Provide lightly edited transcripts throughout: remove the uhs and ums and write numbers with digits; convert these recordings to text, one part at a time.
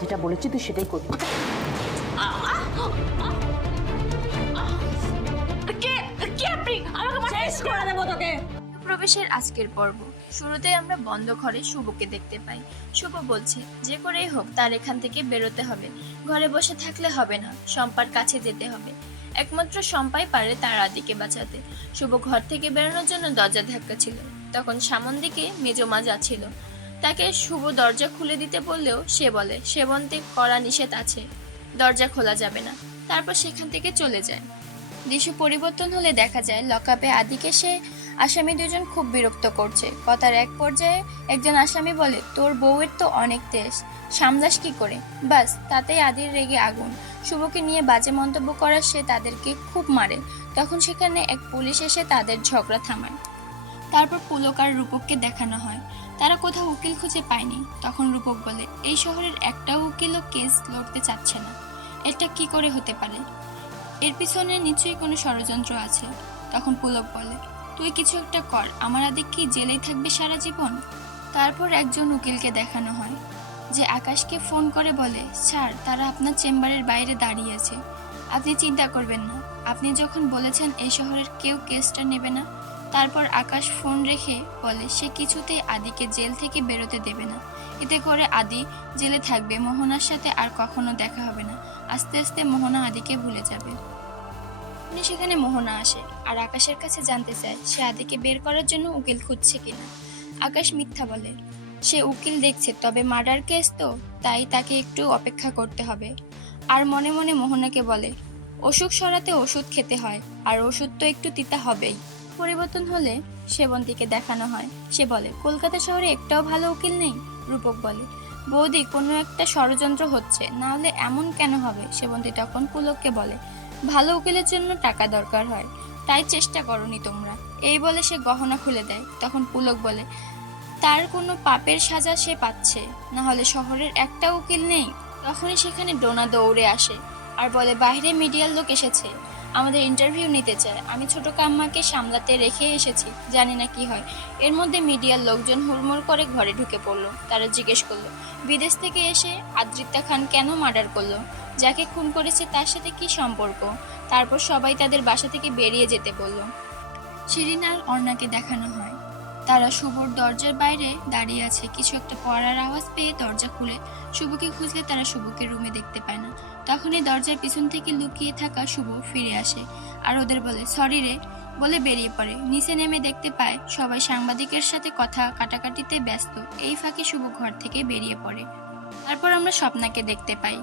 যেটা বলেছি তুই সেটাই করবি। প্রবেশের আজকের পর্ব শুরুতে আমরা বন্ধ ঘরে শুভকে দেখতে পাই। শুভ বলছে যে করেই হোক তার এখান থেকে বেরোতে হবে, ঘরে বসে থাকলে হবে না, শম্পার কাছে যেতে হবে। একমাত্র শম্পাই পারে তার আদিকে বাঁচাতে। শুভ ঘর থেকে বেরোনোর জন্য দরজা ধাক্কা ছিল, তখন সামন দিকে মেজমা যাচ্ছিল। তাকে শুভ দরজা খুলে দিতে বললেও সে বলে সেবন্তে কড়া নিষেধ আছে, দরজা খোলা যাবে না। তারপর সেখান থেকে চলে যায়। দৃশ্য পরিবর্তন হলে দেখা যায় লকআপে আদিকে সে আসামি দুজন খুব বিরক্ত করছে। কথার এক পর্যায়ে একজন আসামি বলে, তোর বউয়ের তো অনেক তেজ, সামলাস কি করে? বাস তাতেই আদির রেগে আগুন। শুভকে নিয়ে বাজে মন্তব্য করার সে তাদেরকে খুব মারে। তখন সেখানে এক পুলিশ এসে তাদের ঝগড়া থামায়। তারপর পুলক আর রূপককে দেখানো হয়। তারা কোথাও উকিল খুঁজে পায়নি। তখন রূপক বলে, এই শহরের একটাও উকিলও কেস লড়তে চাচ্ছে না। এটা কি করে হতে পারে? এর পিছনে নিশ্চয়ই কোনো ষড়যন্ত্র আছে। তখন পুলক বলে, তুই কিছু একটা কর, আমার আদিক কি জেলেই থাকবে সারা জীবন? তারপর একজন উকিলকে দেখানো হয় যে আকাশকে ফোন করে বলে, স্যার তারা আপনার চেম্বারের বাইরে দাঁড়িয়ে আছে, আপনি চিন্তা করবেন না, আপনি যখন বলেছেন এই শহরের কেউ কেসটা নেবে না। তারপর আকাশ ফোন রেখে বলে সে কিছুতেই আদিকে জেল থেকে বেরোতে দেবে না। এতে করে আদি জেলে থাকবে, মোহনার সাথে আর কখনো দেখা হবে না। আস্তে আস্তে মোহনা আদিকে ভুলে যাবে। সেখানে মোহনা আসে আর আকাশের কাছে জানতে চায় সে আদিকে বের করার জন্য উকিল খুঁজছে কিনা। আকাশ মিথ্যা বলে, সে উকিল দেখছে, তবে মার্ডার কেস তো, তাই তাকে একটু অপেক্ষা করতে হবে। আর মনে মনে মোহনাকে বলে, অসুখ সরাতে ওষুধ খেতে হয়, আর ওষুধ তো একটু তিতা হবেই। পরিবর্তন হলে সেবন্তীকে দেখানো হয়। সে বলে, কলকাতা শহরে একটাও ভালো উকিল নেই। রূপক বলে, বৌদি কোনো একটা ষড়যন্ত্র হচ্ছে, না হলে এমন কেন হবে? সেবন্তী তখন পুলককে বলে, ভালো উকিলের জন্য টাকা দরকার হয়, তাই চেষ্টা করনি তোমরা। এই বলে সে গহনা খুলে দেয়। তখন পুলক বলে, তার কোনো পাপের সাজা সে পাচ্ছে, না হলে শহরের একটা উকিল নেই। তখনই সেখানে ডোনা দৌড়ে আসে আর বলে, বাইরে মিডিয়ার লোক এসেছে, আমাদের ইন্টারভিউ নিতে চায়। আমি ছোট কাম্মাকে সামলাতে রেখে এসেছি, জানি না কি হয়। এর মধ্যে মিডিয়ার লোকজন হুড়মুড় করে ঘরে ঢুকে পড়লো। তারা জিজ্ঞেস করলো, বিদেশ থেকে এসে আদ্রিতা খান কেন মার্ডার করলো, যাকে খুন করেছে তার সাথে কি সম্পর্ক? তারপর সবাই তাদের বাসা থেকে বেরিয়ে যেতে বলল। শিরিন আর অর্ণাকে দেখানো হয়। তারা শুভর দরজার বাইরে দাঁড়িয়ে আছে। কিছু একটা পড়ার আওয়াজ পেয়ে দরজা খুলে শুভকে খুঁজলে তারা শুভকে রুমে দেখতে পায় না। তখনই দরজার পিছন থেকে লুকিয়ে থাকা শুভ ফিরে আসে আর ওদের বলে, সরি রে বলে বেরিয়ে পড়ে। নিচে নেমে দেখতে পায় সবাই সাংবাদিকের সাথে কথা কাটাকাটিতে ব্যস্ত। এই ফাঁকে শুভ ঘর থেকে বেরিয়ে পড়ে। তারপর আমরা স্বপ্নাকে দেখতে পাই।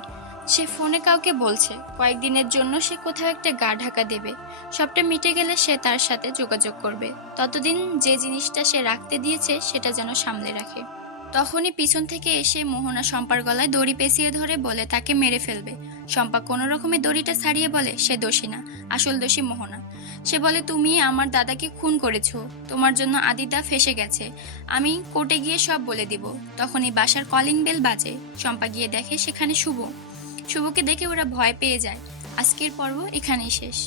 সে ফোনে কাউকে বলছে কয়েকদিনের জন্য সে কোথাও একটা গা ঢাকা দেবে, সবটা মিটে গেলে সে তার সাথে যোগাযোগ করবে। ততদিন যে জিনিসটা সে রাখতে দিয়েছে সেটা যেন সামলে রাখে। তখনই পিছন থেকে এসে মোহনা শম্পার গলায় দড়ি পেঁচিয়ে ধরে বলে তাকে মেরে ফেলবে। শম্পা কোনো রকমে দড়িটা ছাড়িয়ে বলে সে দোষী না, আসল দোষী মোহনা। সে বলে, তুমি আমার দাদাকে খুন করেছো, তোমার জন্য আদিদা ফেসে গেছে, আমি কোর্টে গিয়ে সব বলে দিব। তখনই বাসার কলিং বেল বাজে। শম্পা গিয়ে দেখে সেখানে শুভকে দেখে ওরা ভয় পেয়ে যায়। আজকের পর্ব এখানেই শেষ।